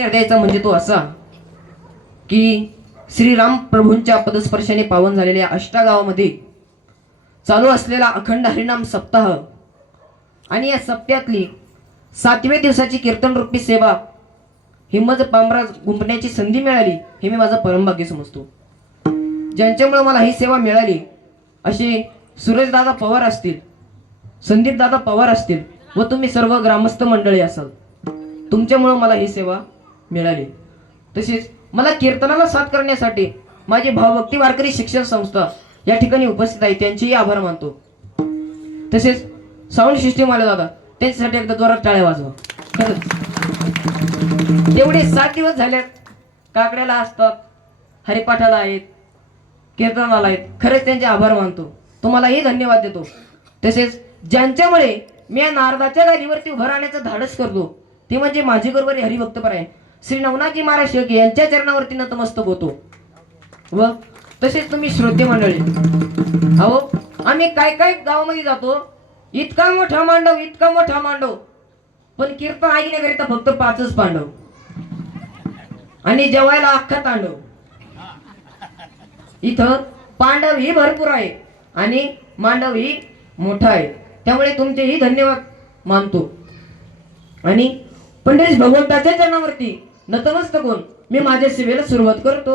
प्रत्यय द्यायचा म्हणजे तो असा की श्रीराम प्रभूंच्या पदस्पर्शाने पावन झालेल्या अष्टागावामध्ये चालू असलेला अखंड हरिनाम सप्ताह आणि या सप्त्यातली 7व्या दिवसाची कीर्तन रूपी सेवा हिम्मत पामराज गुंफण्याची संधी मिळाली हे मी माझं परमभाग्य समजतो. ज्यांच्यामुळे मला ही सेवा मिळाली असे सुरेशदादा पवार असतील, संदीपदादा पवार असतील व तुम्ही सर्व ग्रामस्थ मंडळी असाल, तुमच्यामुळे मला ही सेवा मिळाली. तसेच मला कीर्तनाला साथ करण्यासाठी माझी भावभक्ती वारकरी शिक्षण संस्था या ठिकाणी उपस्थित आहे, त्यांचेही आभार मानतो. तसेच साऊंड सिस्टीम आले दादा, त्यांच्यासाठी एकदा जोरात टाळ्या वाजवा. खरंच तेवढे 7 दिवस झाले काकड्याला असतात, हरिपाठाला आहेत, कीर्तनाला आहेत, खरंच त्यांचे आभार मानतो, तुम्हालाही धन्यवाद देतो. तसेच ज्यांच्यामुळे मी या नारदाच्या गाडीवरती उभं राहण्याचं धाडस करतो ते म्हणजे माझे गुरुवारी हरिभक्तपरायण श्री नवनाथजी महाराज शेळके यांच्या चरणावरती नतमस्तक होतो. व तसेच तुम्ही श्रोते मंडळी, अहो आम्ही काय काय गावामध्ये जातो, इतका मोठा मांडव, इतका मोठा मांडव, पण कीर्तन ऐकण्याकरिता फक्त 5च पांडव आणि जेवायला अख्खा तांडव. इथं पांडव ही भरपूर आहे आणि मांडव ही मोठा आहे, त्यामुळे तुमचेही धन्यवाद मानतो. आणि पंडित भगवंताच्या चरणावरती नतमस्तक होऊन मी माझ्या सेवेला सुरुवात करतो.